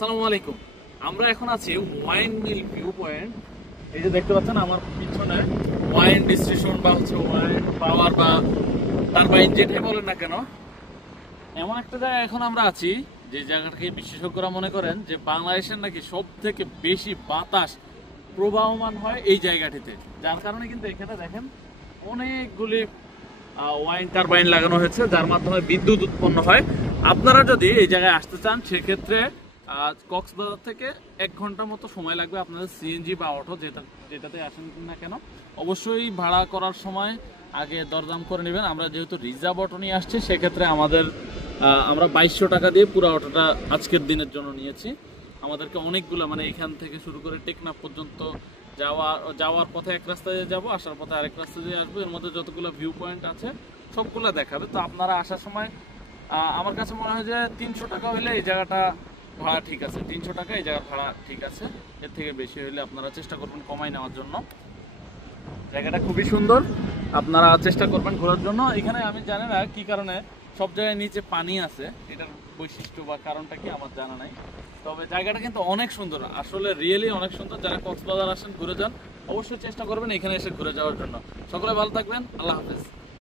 আসসালামু আলাইকুম। আমরা এখন আছি ওয়াইন মিল ভিউ পয়েন্ট। এই যে দেখতে পাচ্ছেন আমার পিছনে ওয়াইন ডিস্ট্রিবিউশন বা ওয়াইন পাওয়ার বা টারবাইন যেটাই বলেন না কেন, এমন একটা জায়গায় এখন আমরা আছি যে জায়গাটাকে বিশেষজ্ঞরা মনে করেন যে বাংলাদেশের নাকি সব থেকে বেশি বাতাস প্রবাহমান হয় এই জায়গাটিতে। যার কারণে কিন্তু এখানে দেখেন অনেকগুলি ওয়াইন টারবাইন লাগানো হয়েছে, যার মাধ্যমে বিদ্যুৎ উৎপন্ন হয়। আপনারা যদি এই জায়গায় আসতে চান সেক্ষেত্রে কক্সবাজার থেকে 1 ঘন্টার মতো সময় লাগবে আপনাদের সিএনজি বা অটো যেটাতে আসেন না কেন। অবশ্যই ভাড়া করার সময় আগে দরদাম করে নেবেন। আমরা যেহেতু রিজার্ভ অটো নিয়ে আসছি সেক্ষেত্রে আমরা 2200 টাকা দিয়ে পুরো অটোটা আজকের দিনের জন্য নিয়েছি। আমাদেরকে অনেকগুলো মানে এখান থেকে শুরু করে টেকনাফ পর্যন্ত যাওয়ার পথে এক রাস্তা দিয়ে যাবো, আসার পথে আরেক রাস্তা দিয়ে আসবো। এর মধ্যে যতগুলো ভিউ পয়েন্ট আছে সবগুলো দেখাবে। তো আপনারা আসার সময় আমার কাছে মনে হয় যে 300 টাকা হলে এই জায়গাটা ভাড়া ঠিক আছে। 300 টাকা এই জায়গার ভাড়া ঠিক আছে। এর থেকে বেশি হলে আপনারা চেষ্টা করবেন কমাই নেওয়ার জন্য। জায়গাটা খুবই সুন্দর, আপনারা চেষ্টা করবেন ঘোরার জন্য। এখানে আমি জানি না কি কারণে সব জায়গায় নিচে পানি আছে, এটার বৈশিষ্ট্য বা কারণটা কি আমার জানা নাই। তবে জায়গাটা কিন্তু অনেক সুন্দর, আসলে রিয়েলি অনেক সুন্দর। যারা কক্সবাজার আসেন ঘুরে যান অবশ্যই চেষ্টা করবেন এখানে এসে ঘুরে যাওয়ার জন্য। সকলে ভালো থাকবেন, আল্লাহ হাফেজ।